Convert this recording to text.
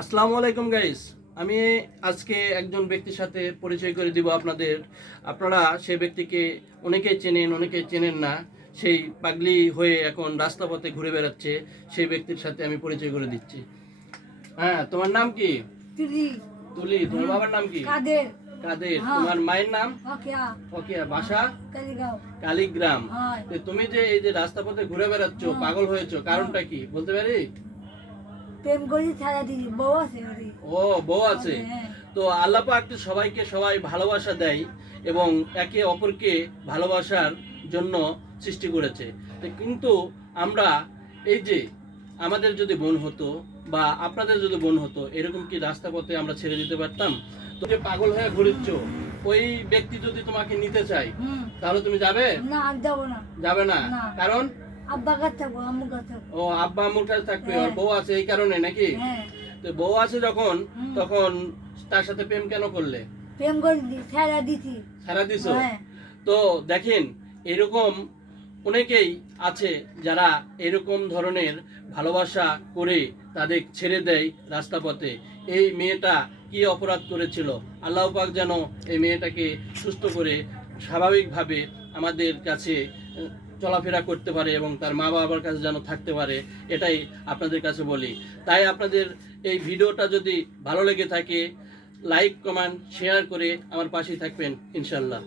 আসসালামু আলাইকুম গাইস। আমি আজকে একজন ব্যক্তির সাথে পরিচয় করে দিব আপনাদের। আপনারা সেই ব্যক্তিকে অনেকেই চেনেন, অনেকেই চেনেন না। সেই পাগলি হয়ে এখন রাস্তা পথে ঘুরে বেড়াচ্ছে, সেই ব্যক্তির সাথে আমি পরিচয় করে দিচ্ছি। হ্যাঁ, তোমার নাম কি? তুলি। তুলি। তোমার বাবার নাম কি? কাদের। কাদের। হ্যাঁ। তোমার মায়ের নাম? ওকিয়া। ওকিয়া। বাসা? কালীগাঁও। কালীগ্রাম। হ্যাঁ। তো তুমি যে এই যে রাস্তা পথে ঘুরে বেড়াচ্ছ, পাগল হয়েছো, কারণটা কি বলতে পারি? প্রেম করি ছাড়া দিই, বউ আছে ওরই। ও, বউ আছে। হ্যাঁ। তো আল্লাহ পাক তো সবাইকে সবাই ভালোবাসা দেয় এবং একে অপরকে ভালোবাসার জন্য সৃষ্টি করেছে। তো কিন্তু আমরা এই যে আমাদের যদি বোন হতো বা আপনাদের যদি বোন হতো, এরকম কি রাস্তা পথে আমরা ছেড়ে দিতে পারতাম? তো যে পাগল হয়ে ঘুরেছ, ওই ব্যক্তি যদি তোমাকে নিতে চায়, তাহলে তুমি যাবে? না, আমি যাবো না। যাবে না? না। কারণ? আব্বা কাছে থাকবো, আম্মু কাছে থাকবো। ও, আব্বা আম্মুর কাছে থাকবে, হ্যাঁ। ওর বউ আছে এই কারণে নাকি? হ্যাঁ। তো বউ আছে যখন, তখন তার সাথে প্রেম কেন করলে? প্রেম করে ছাড়া দিছি। ছাড়া দিছো? হ্যাঁ। তো দেখেন, এরকম অনেকেই আছে যারা এরকম ধরনের ভালোবাসা করে তাদের ছেড়ে দেয় রাস্তা পথে। এই মেয়েটা কি অপরাধ করেছিল? আল্লাহ পাক যেন এই মেয়েটাকে সুস্থ করে স্বাভাবিকভাবে আমাদের কাছে চলাফেরা করতে পারে এবং তার মা বাবার কাছে যেন থাকতে পারে, এটাই আপনাদের কাছে বলি। তাই আপনাদের এই ভিডিওটা যদি ভালো লেগে থাকে, লাইক, কমেন্ট, শেয়ার করে আমার পাশেই থাকবেন ইনশাল্লাহ।